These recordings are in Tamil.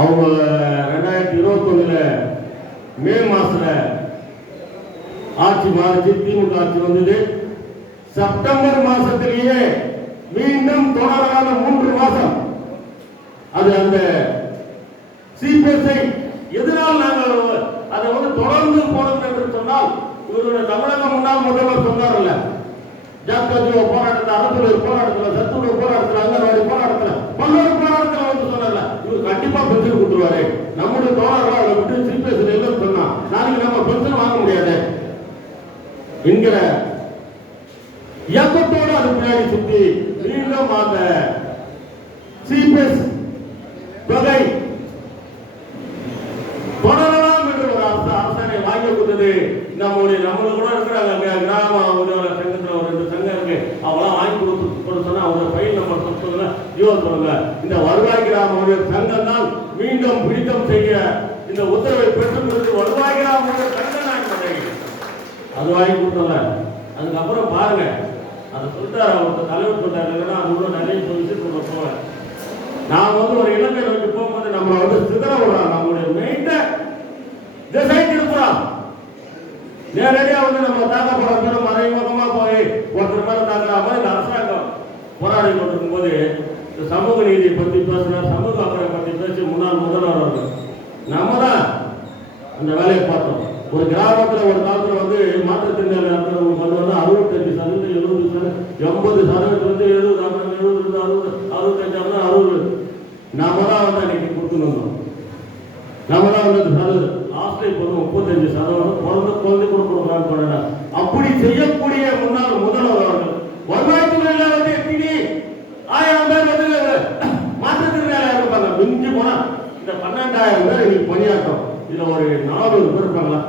அவங்க 2021 மே மாசத்துல ஆட்சி மாறிச்சு, திமுக ஆட்சி வந்தது. செப்டம்பர் மாசத்திலேயே மீண்டும் தொடரான 3 மாசம் அது அந்த சிபிஎஸ்ஐ எதனால் நாங்கள் அதை தொடர்ந்து போனோம் என்று சொன்னால், இவருடைய தமிழக முன்னாள் முதல்வர் சொன்னார்ல, ஜாக்டோ போராட்டத்தில், அரசு போராட்டத்தில், சத்துணவு போராட்டத்தில், அங்கன்வாடி போராட்டத்தில், பல்வேறு போராட்டத்தில் சொன்னார்ல, இவர் கண்டிப்பா பென்ஷன் கொடுத்துருவாரு, நம்முடைய தோழர்கள் அதை விட்டு சிபிஎஸ்ஐ இல்லைன்னு சொன்னா நாளைக்கு நம்ம பென்ஷன் வாங்க முடியாது என்கிற இயக்கத்தோடு அது பின்னாடி சுற்றி மீண்டும் அந்த சிபிஎஸ் தொகை தொடரலாம் என்று ஒரு அரசாணை வாங்கி கொடுத்தது. நம்மளுக்கு கூட இருக்கிறாங்க கிராம உதவியாளர் சங்கத்தில் ஒரு 2 சங்கம் இருக்கு, அவங்களாம் வாங்கி கொடுத்து சொன்னா அவங்க ஃபைல் நம்பர் சொல்லுங்க, ஜியோ சொல்லுங்க. இந்த வருவாய் கிராம உதவியாளர் சங்கம் தான் மீண்டும் பிடித்தம் செய்ய இந்த உத்தரவை பெற்று வருவாய் கிராம உதவியாளர் சங்கம் அது வாங்கி கொடுத்தல. அதுக்கப்புறம் பாருங்க, அதை சொல்லிட்டாரு அவர் தலைவர் சொல்றாரு, இல்லைன்னா அது கூட நிறைய விஷயத்துல போவேன். நான் ஒரு இலக்கை நோக்கி போகும்போது நம்ம சிதற விடுறோம், நம்மளுடைய மெயின்ட திசை திருப்புறோம். நேரடியா நம்ம தாக்கப்படுற மறைமுகமா போய் ஒருத்தர் மேல தாக்குற மாதிரி இந்த அரசாங்கம் போராடி கொண்டிருக்கும் போது சமூக நீதியை பத்தி பேசுறாரு, சமூக அக்கறை பத்தி பேசி முன்னாள் முதல்வர் அவர்கள் நம்ம தான் அந்த வேலையை பார்த்தோம். ஒரு கிராமத்தில் ஒரு காலத்தில் மாற்றுத்திறனாளி இருக்கிறவங்களுக்கு 65%, 70%, 80%, 70%, 65%, 60%, நாம தான் அன்னைக்கு கொடுத்துன்னு வந்தோம். நம்ம தான் ஆஸ்திரேலியா 35% குழந்தை கொடுக்கணும் பண்ண. அப்படி செய்யக்கூடிய முன்னாள் முதல்வர் அவர்கள் வருவாய்த்துறையில் எத்தனை 1000 பேர் மாற்றுத்திறனாளியாக இருப்பாங்க. மிஞ்சி போனா இந்த 12,000 பேர் இன்னைக்கு பணியாற்றும். இதுல ஒரு 400 பேர் இருப்பாங்களா?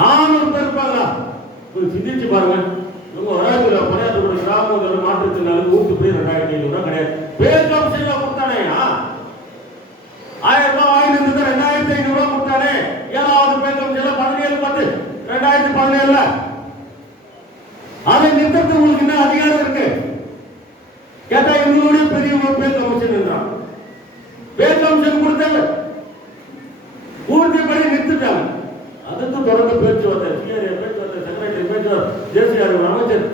400 பேர் இருப்பாங்களா? சிந்திச்சு பாருங்க. இவங்க வராதுல பணியாற்றக்கூடிய கிராமங்கள் மாற்றுத்திறனாளி ஊருக்கு போய் 2,500 ரூபாய் கிடையாது. பேர் கமிஷன்ல கொடுத்தானே 1000 ரூபாய் வாங்கி இருந்தது 2,500 ரூபாய் கொடுத்தானே. 7வது பேர் கமிஷன்ல 17/10/2017 அதை நிறுத்தத்துக்கு உங்களுக்கு என்ன அதிகாரம் இருக்கு கேட்டா, எங்களுடைய பெரிய பேர் கமிஷன் என்றான். பேர் கமிஷன் கொடுத்தாங்க, பூர்த்திப்படி நிறுத்திட்டாங்க. அதுக்கு தொடர்ந்து பேச்சுவார்த்தை, பேச்சுவார்த்தை, செக்ரட்டரி பேச்சுவார்த்தை, ஜேசிஆர் அமைச்சர்,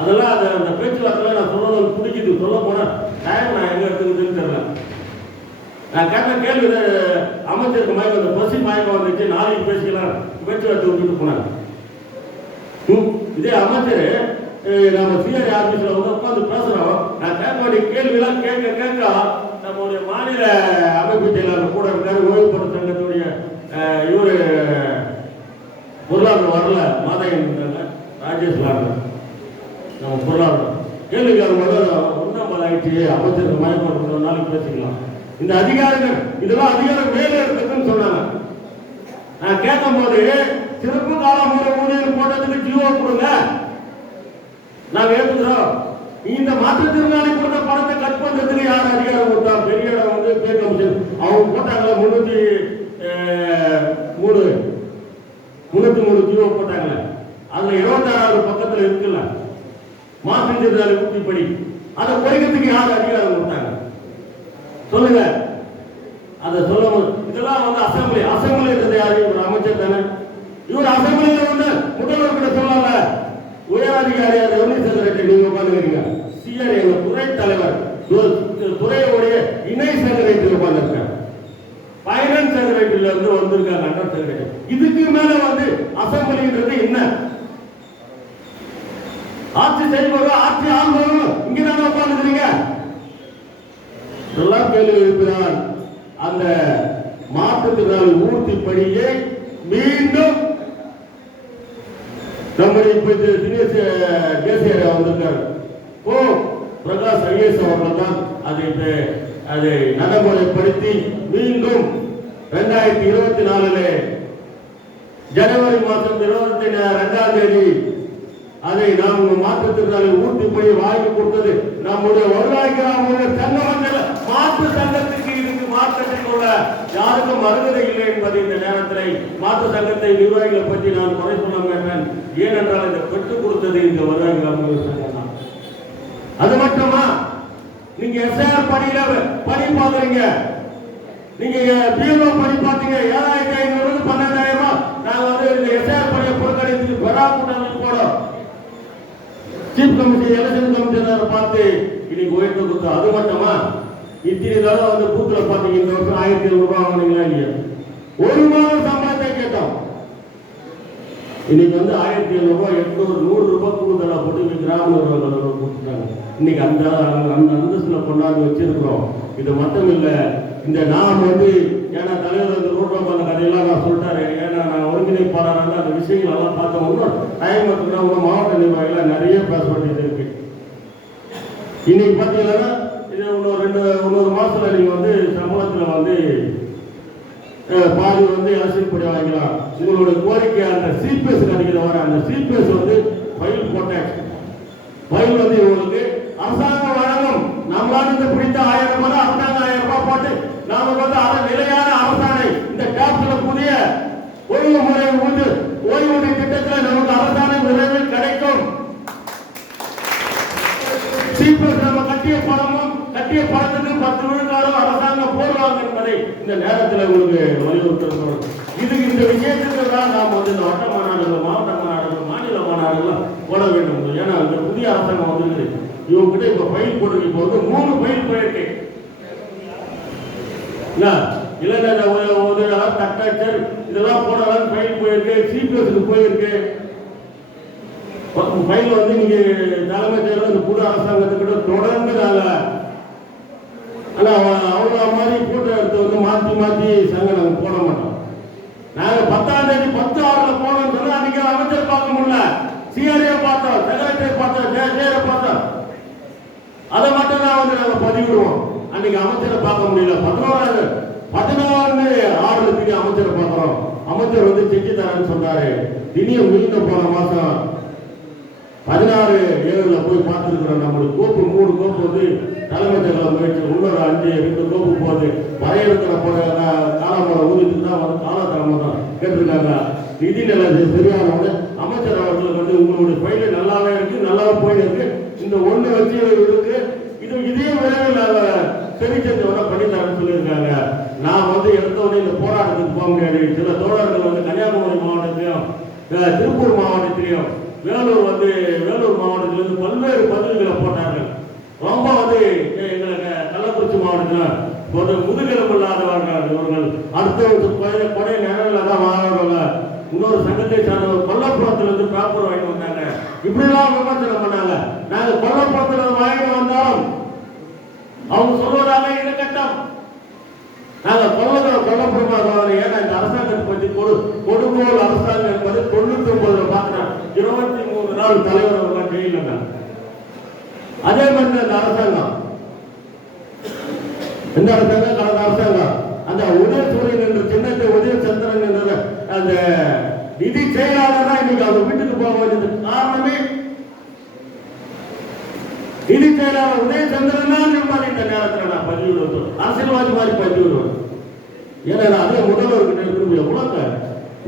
அதெல்லாம் அந்த பேச்சுவார்த்தை நான் சொல்றது பிடிக்குது. சொல்ல போனா டைம் நான் எங்க எடுத்துக்குதுன்னு தெரியல. நான் கேட்ட கேள்வி அமைச்சருக்கு மயக்கம் அந்த பசி மயக்கம் வந்துச்சு, நாளைக்கு பேசிக்கலாம் பேச்சுவார்த்தை விட்டுட்டு போனாங்க. இதே அமைச்சர் நம்ம சிஆர்ஐ ஆபீஸ்ல உட்காந்து பேசுறோம். நான் கேட்க வேண்டிய கேள்வியெல்லாம் கேட்க நம்முடைய மாநில அமைப்பு செயலாளர் கூட இருக்காரு, ஓய்வு பெற்ற சங்கத்துடைய இவரு பொருளாதாரம் வரல, மாதவன் ராஜேஷ் லாண்டர் நம்ம பொருளாதாரம் கேள்விக்கார ஒன்றாம் ஆயிடுச்சு, அமைச்சருக்கு மயக்கம் நாளைக்கு பேசிக்கலாம். இந்த அதிகாரிகள் இதெல்லாம் அதிகாரம் மேலே இருக்குன்னு சொன்னாங்க. நான் கேட்கும் போது சிறப்பு காலம் ஊழியர் போட்டதுக்கு ஜியோ கொடுங்க, நாங்க ஏற்றுக்கிறோம். இந்த மாற்றுத்திறனாளி கொடுத்த பணத்தை கட் பண்றதுக்கு யார் அதிகாரம் கொடுத்தா? பெரிய இடம் பே கமிஷன் அவங்க போட்டாங்களா 303 ஜியோ போட்டாங்களே, அதுல 26வது பக்கத்துல இருக்குல்ல மாற்றுத்திறனாளி உறுதிப்படி, அதை குறைக்கிறதுக்கு யார் அதிகாரம் கொடுத்தாங்க சொல்லுங்க. அதை சொல்ல இதெல்லாம் அசம்பிளி யாரு? ஒரு அமைச்சர் தானே இவர். அசம்பிளியில முதல்வர் கிட்ட சொல்லல, உயரதிகாரி செக்ரட்டரி நீங்க உட்காந்துக்கிறீங்க, சிஆர் எங்க துறை தலைவர், துறையுடைய இணை செக்ரட்டரி உட்காந்துருக்காங்க, பைனான்ஸ் செக்ரட்டரியில இருந்து வந்திருக்காங்க அண்டர் செக்ரட்டரி. இதுக்கு மேல அசம்பிளின்றது என்ன? ஆட்சி செய்வது ஆட்சி ஆள்வதும் இங்கதானே உட்காந்துக்கிறீங்க. இதெல்லாம் கேள்வி எழுப்பினால் அந்த மாற்றத்தினால் ஊர்த்திப்படியே மீண்டும் நம்முடைய தேசிய வந்திருக்காரு பிரகாஷ் ஐஏஎஸ் அவர்கள் தான் அதை நடைமுறைப்படுத்தி மீண்டும் 2024 ஜனவரி மாதம் 22ஆம் தேதி அதை நாம் மாற்றுத்திறனாளி ஊர்த்திப்படி வாங்கி கொடுத்தது நம்முடைய வருவாய் கிராம சங்கமங்கள் மாற்று சங்கத்திற்கு இதுக்கு மாற்றத்தை கொள்ள யாருக்கும் அருகதை இல்லை என்பது இந்த நேரத்தில் மாற்று சங்கத்தை நிர்வாகிகளை பற்றி நான் குறை சொல்ல மாட்டேன். ஏனென்றால் இதை பெற்றுக் கொடுத்தது இந்த வருவாய் கிராம சங்கம் தான். அது மட்டுமா, நீங்க எஸ்ஐஆர் பணியில பணி பாக்குறீங்க. நீங்க பிஎல்ஓ பணி பார்த்தீங்க 7,500 12,000 நாங்க வந்து இந்த எஸ்ஆர் பணியை புறக்கணித்து பெறா கூட்டத்தில் போடும். சீஃப் கமிஷனர் எலெக்ஷன் கமிஷனர் பார்த்து இன்னைக்கு உயர்த்த கொடுத்தோம். அது மட்டுமா இத்தனை தடவை வந்து பூத்துல பார்த்தீங்க இந்த வருஷம் 1,700 ரூபாய் வாங்கினீங்களா இல்லையா? ஒரு மாதம் சம்பளத்தை கேட்டோம். இன்னைக்கு வந்து 1,700 ரூபாய் 800 ரூபாய் கூடுதலா போட்டு கிராம நிர்வாகம் கொடுத்துட்டாங்க. இன்னைக்கு அந்த அந்தஸ்துல கொண்டாந்து வச்சிருக்கிறோம். இது மட்டும் இல்ல, இந்த நாம் வந்து ஏன்னா தலைவர் அந்த ரோட்ல அந்த கதையெல்லாம் நான் சொல்லிட்டாரு. ஏன்னா நான் ஒருங்கிணைப்பாளராக அந்த விஷயங்கள் எல்லாம் பார்த்தோம். இன்னும் டைம் எடுத்துக்கிட்டா உங்க மாவட்ட நிர்வாகிகள் நிறைய பேச வேண்டியது இருக்கு. இன்னைக்கு பார்த்தீங்கன்னா இது இன்னொரு மாசத்துல நீங்க வந்து சம்பளத்துல வந்து பாதி வந்து அரசியல் படி வாங்கிக்கலாம். உங்களுடைய கோரிக்கை அந்த சிபிஎஸ் கிடைக்கிற வர அந்த சிபிஎஸ் வந்து ஃபைல் போட்டாச்சு. ஃபைல் வந்து இவங்களுக்கு அரசாங்கம் வழங்கும். நம்மளால இந்த பிடித்த 1000 ரூபாய் அரசாங்கம் 1000 ரூபாய் போட்டு நாம வந்து அதை நிலையான அரசாணை இந்த கேப்ல புதிய ஓய்வு முறை ஓய்வூதிய திட்டத்தில் நமக்கு அரசாணை விரைவில் கிடைக்கும். சிபிஎஸ் நம்ம கட்டிய பணத்துக்கு 10 விழுக்காடும் அரசாங்கம் போடுவாங்க என்பதை இந்த நேரத்தில் உங்களுக்கு வலியுறுத்தணும். இது இந்த விஷயத்துக்கு தான் நாம் வந்து இந்த வட்ட மாநாடுகள், மாவட்ட மாநாடுகள், மாநில மாநாடுகள் போட வேண்டும். ஏன்னா இந்த புதிய அரசாங்கம் வந்து இவங்க கிட்ட இப்ப ஃபைல் போட்டு இப்போ வந்து 3 ஃபைல் போயிருக்கு. இளைஞர் உதவியாளர், தட்டாட்சர் இதெல்லாம் போடலாம் ஃபைல் போயிருக்கு. சிபிஎஸ்க்கு போயிருக்கு. ஃபைல் வந்து நீங்க தலைமைச் செயலர் இந்த புது அரசாங்கத்துக்கிட்ட தொடர்ந்து அவங்க மாதிரி கூட்ட எடுத்து வந்து மாற்றி சங்கம் நாங்கள் போட மாட்டோம். நாங்கள் 10ஆம் தேதி 10/6 போனோம்னு சொன்னா அன்னைக்கு அமைச்சர் பார்க்க முடியல. சிஆர்ஏ பார்த்தோம், செக்ரட்டரி பார்த்தோம், ஜேஆரை பார்த்தோம். அதை மட்டும் தான் வந்து நாங்கள் பதிவிடுவோம். அன்னைக்கு அமைச்சரை பார்க்க முடியல. 16/6 அமைச்சரை பார்க்கிறோம். அமைச்சர் வந்து செஞ்சு தரேன்னு சொன்னாரு. திடீர்னு மீண்டும் போன மாசம் 16/7 போய் பார்த்துருக்கிறோம். நம்மளுக்கு கோப்பு 3 கோப்பு வந்து தலைமைச் செயலர் முயற்சி, இன்னொரு 2 கோப்பு போகுது. வரையறுக்கிற காலமுறை ஊதியத்துக்கு தான் வந்து காலதாமதம் கேட்டிருக்காங்க. நிதிநிலை சரியான அமைச்சர் அவர்களுக்கு வந்து உங்களுடைய ஃபைலு நல்லாவே இருக்கு, நல்லாவே போயிட்டு இருக்கு. இந்த ஒண்ணு வச்சு இருக்கு. இதையும் விரைவில் நாங்கள் சரி செஞ்சவரை பண்ணித்தரேன்னு சொல்லியிருக்காங்க. நான் வந்து எடுத்தவொடனே இந்த போராட்டத்துக்கு போக முடியாது. சில தோழர்கள் வந்து கன்னியாகுமரி மாவட்டத்திலையும் திருப்பூர் மாவட்டத்திலையும் வேலூர் மாவட்டத்திலிருந்து பல்வேறு பதவிகளை போட்டார்கள். ரொம்ப வந்து எங்களுக்கு கள்ளக்குறிச்சி மாவட்டத்தில் ஒரு முதுகெலும்பு இல்லாதவர்கள் இவர்கள் அடுத்த கொடை நேரில் தான் வாழ்றவங்க. இன்னொரு சங்கத்தை சார்ந்த கொல்லப்புறத்திலிருந்து பேப்பர் வாங்கி வந்தாங்க. இப்படிலாம் விமர்சனம் பண்ணாங்க. நாங்கள் கொல்லப்புறத்தில் வாங்கி வந்தாலும் அவங்க சொல்வதாக இது கட்டம். நாங்கள் கொல்லப்புறமாக ஏன்னா இந்த அரசாங்கத்தை பற்றி கொடுங்கோல் அரசாங்கம் என்பது 99 பார்க்கிறேன். 23 நாள் தலைவர் அவர்கள் ஜெயில. அதே மாதிரி அந்த அரசாங்கம் எந்த அரசாங்கம்? கடந்த அரசாங்கம் அந்த உதயசூரியன் என்ற சின்னத்தை உதயசந்திரன் என்ற அந்த நிதி செயலாளர் தான் இன்னைக்கு அவங்க வீட்டுக்கு போக வேண்டியது காரணமே நிதி செயலாளர் உதயசந்திரன் தான் நிர்மாணி. இந்த நேரத்தில் நான் பதிவிடுவேன், அரசியல்வாதி மாதிரி பதிவிடுவேன். ஏன்னா அதே முதல்வர்கிட்ட இருக்கு. எவ்வளோங்க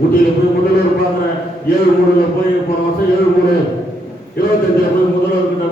ஊட்டியில போய் முதல்வர் பார்க்குறேன். 7/3 போய் போன வருஷம் 7/3 25 போய் முதல்வர்கிட்ட